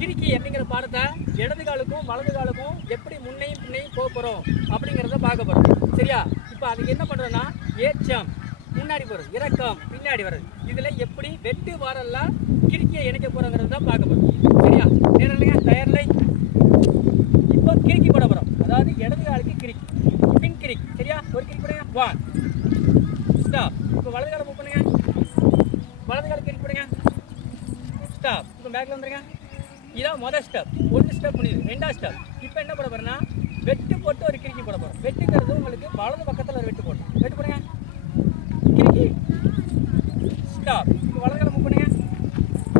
கிறுக்கி அப்படிங்கிற பாடத்தை இடது காலுக்கும் வலது காலுக்கும் எப்படி முன்னையும் பின்னையும் போக போகிறோம் அப்படிங்கிறத பார்க்க போகிறோம். சரியா? இப்போ அதுக்கு என்ன பண்ணுறோன்னா, ஏற்றம் முன்னாடி போகிறது, இறக்கம் பின்னாடி வர்றது, இதில் எப்படி வெட்டு வாரெல்லாம் கிறுக்கியை இணைக்க போகிறோங்கிறது தான் பார்க்க போகிறோம். சரியா? நேரம் இல்லைங்க, தயாரில்லை. இப்போ கிறுக்கி போட போகிறோம். அதாவது இடது காலுக்கு கிறுக்கி, பின் கிறுக்கி. சரியா? ஒரு கிறுக்கி போடுங்க. 1 ஸ்டாப். இப்போ வலது காலை மூவ் பண்ணுங்க. வலது காலை கிறுக்கி போடுங்க. ஸ்டாப். இப்போ பேக்கில் வந்துடுங்க. இதான் மொதல் ஸ்டெப். ஒன்று ஸ்டெப் முடியுது. ரெண்டாவது ஸ்டெப். இப்போ என்ன போட போகிறேன்னா, வெட்டு போட்டு ஒரு கிறுக்கி போட போகிறோம். வெட்டுங்கிறது உங்களுக்கு வலது பக்கத்தில் ஒரு வெட்டு போடணும். வெட்டு போடுங்க. கிறுக்கி ஸ்டாப். இப்போ வலது காலை மூவ் பண்ணுங்க.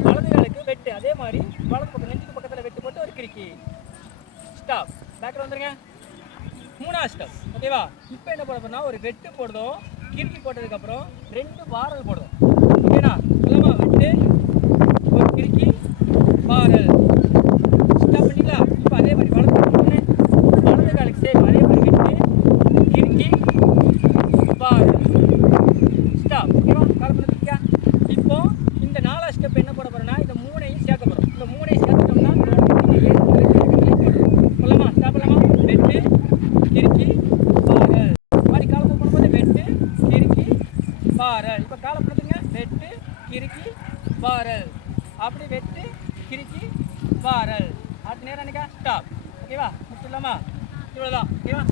வலது காலுக்கு வெட்டு. அதே மாதிரி வலது பக்கம் நெஞ்சுக்கு பக்கத்தில் வெட்டு போட்டு ஒரு கிறுக்கி ஸ்டாப். பேக்கில் வந்துடுங்க. மூணாவது ஸ்டெப். ஓகேவா? இப்போ என்ன போட போகிறோம்னா, ஒரு வெட்டு போடுறோம். கிறுக்கி போட்டதுக்கப்புறம் 2 வாரல் போடுறோம். ஓகேண்ணா? சொல்லமா? வெட்டு, ஒரு கிறுக்கி, வாரல். ஸ்டாப் பண்ணிங்களா? இப்போ அதே மாதிரி வலது காலுக்கு சேம் அதே மாதிரி வெட்டு, கிறுக்கி, வாரல். ஸ்டாப். ஓகேவா? கால் பண்ணிருக்கா? இப்போ இந்த 4வது ஸ்டெப் என்ன போட போகிறோன்னா, இந்த 3ஐயும் சேர்க்க போகிறோம். இந்த 3ஐயும் சேர்த்துட்டோம்னா சொல்லலாமா? ஸ்டாப் பண்ணலாமா? வெட்டு, கிறுக்கி, வாரல். மாதிரி காலம் பண்ணும்போது வெட்டு, கிறுக்கி, வாரல். இப்போ காலம் பண்ணுங்க. வெட்டு, கிறுக்கி, வாரல். அப்படி வெட்டு, கிறுக்கி, வாரல். அடுத்த நேரம் நினைக்கா? ஸ்டாப். ஓகேவா? முடிச்சிடலாமா? இவ்வளோதான். ஓகேவா?